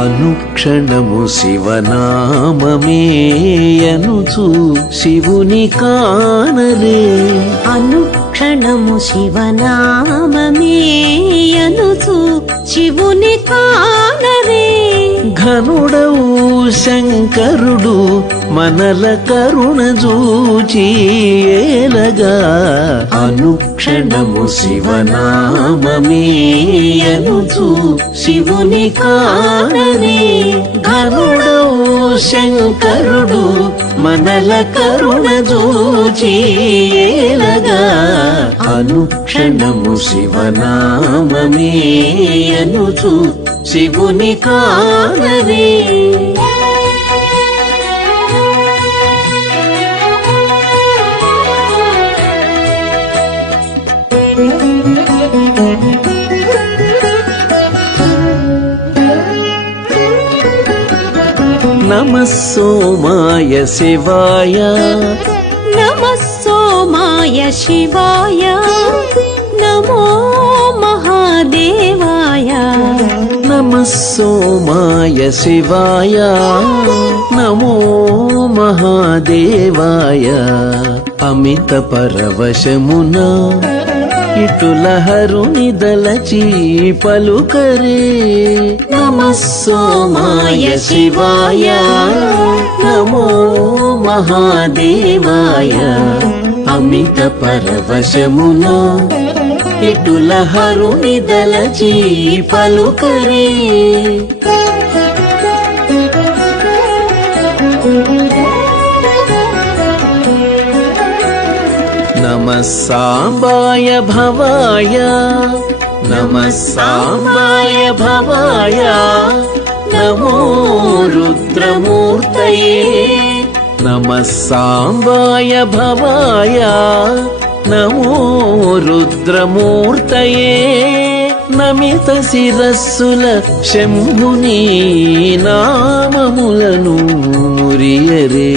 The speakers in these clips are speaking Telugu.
అనుక్షణము శివనామమే యనుచు శివుని కానరే. అనుక్షణము శివనామమే యనుచు శివుని కానరే. ఘనుడవు శంకరుడు మనల కరుణ చూచి ఏలగా. అనుక్షణము శివనామమే యనుచు శివుని కానరే. ఘనుడవు శంకరుడు మనల కరుణ చూచి ఏలగా. అనుక్షణము శివనామమే యనుచు శివుని కానరే. నమః సోమాయ శివాయ. నమః సోమాయ శివాయ. నమో మహాదేవాయ. నమః సోమాయ శివాయ. నమో మహాదేవాయ. అమిత పరవశమున ఇటుల హరుని దలచి పలుకరే. నమః సోమాయ శివాయ. నమో మహాదేవాయ. అమిత పరవశమున ఇటుల హరుని దలచి పలుకరే. నమః సాంబాయ భవాయ. నమః సాంబాయ భవాయ. నమో రుద్రమూర్తయే. నమః సాంబాయ భవాయ. నమో రుద్రమూర్తయే. నమిత శిరస్సుల శంభుని నామములను మురియరే.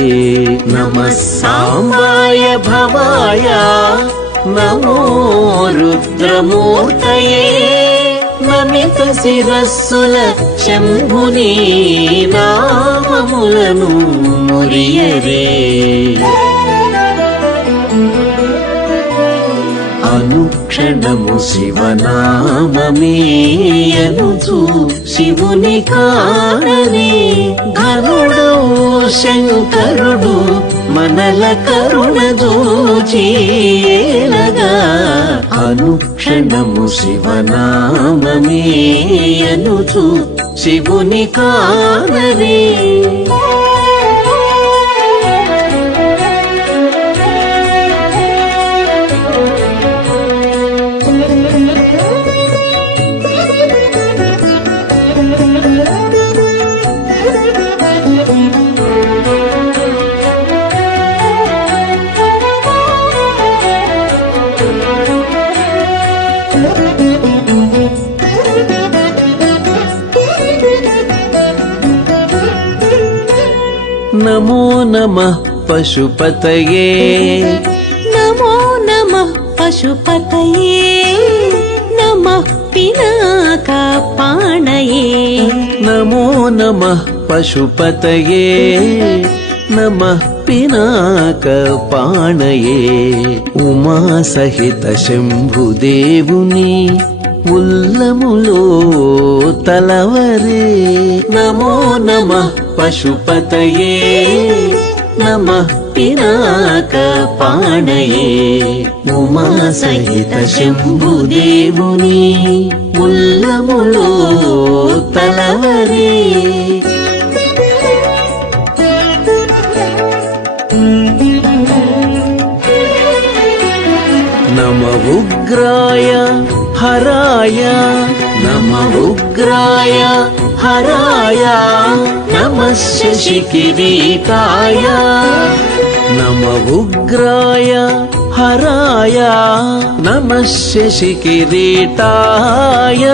నమః సాంబాయ భవాయ. నమో రుద్రమూర్తయే. నమిత శిరస్సుల శంభుని నామములను మురియరే. అనుక్షణము శివనామమే యనుచు శివుని కానరే. ఘనుడవు శంకరుడు మనల కరుణ చూచి ఏలగా. అనుక్షణము శివనామమే యనుచు శివుని కానరే. నమో నమః పశుపతయే. నమో నమః పశుపతయే. నమః పినాకపాణయే. నమో నమః పశుపతయే. నమః పినాకపాణయే. ఉమా సహిత శంభుదేవుని ఉల్లములో తలవరే. నమో నమః పశుపతయే. నమః పినాకపాణయే. ఉమా సహిత శంభుదేవుని ఉల్లములో తలవరే. నమ ఉగ్రాయ హరాయ. నమ ఉగ్రాయ హరాయ. నమః శశికిరీటాయ. నమ ఉగ్రాయ హరాయ. నమః శశికిరీటాయ.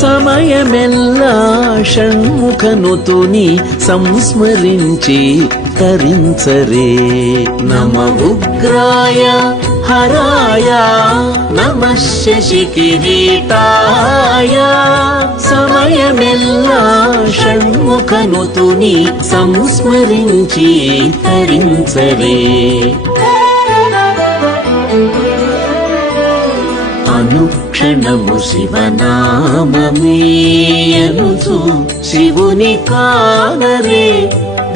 సమయమెల్లా షణ్ముఖనుతుని సంస్మరించి తరించరే. నమ ఉగ్రాయ హరాయ. నమః శశికిరీటాయ. దినమెల్లా షణ్ముఖనుతుని సంస్మరించి తరించరే అనుక్షణము శివనామమేయనుచు శివుని కానరే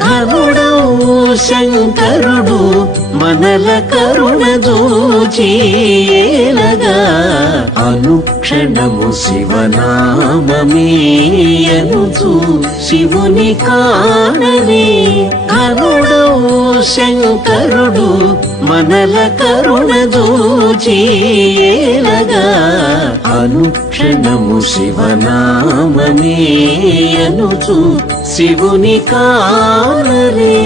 ఘనుడవు శంకరుడు మనల కరుణ దూచేలగా అనుక్షణము శివనామమేయనుచు శివుని కానరే ఘనుడవు శంకరుడు మనల కరుణ దూచేలగా అనుక్షణము శివనామమేయనుచు శివుని కానరే